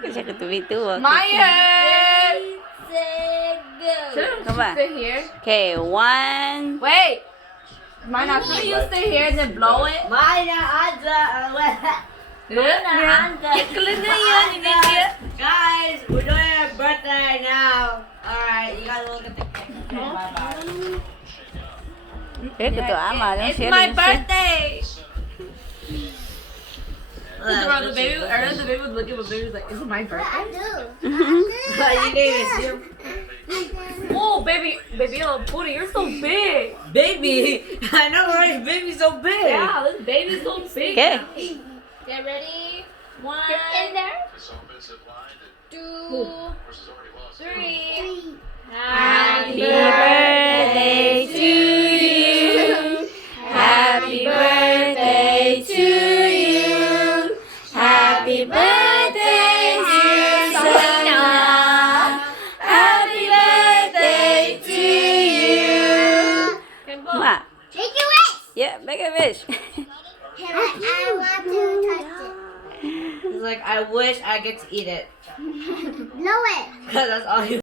Kasi katubi-tuwa. Maya! Come on. Stay here. Okay, 1. Wait! Maya, can you stay here and then blow it? Guys, we're doing our birthday now. Alright, you gotta look at the cake. Okay, bye-bye. It's my birthday! The baby, earlier the baby was looking, but the baby was like, is it my birthday? You didn't even see him. Oh, baby, oh, Pooty, you're so big. Baby! I know, right? Baby's so big. Yeah, this baby's so big. Okay. Get ready. 1, in there. 2, 3. Happy birthday to you. Happy birthday to you. Happy birthday, dear Sonia. Happy birthday to you. Ma. Make a wish. Yeah, make a wish. I want to touch He's like, I wish I get to eat it. it. Blow it. Because that's all you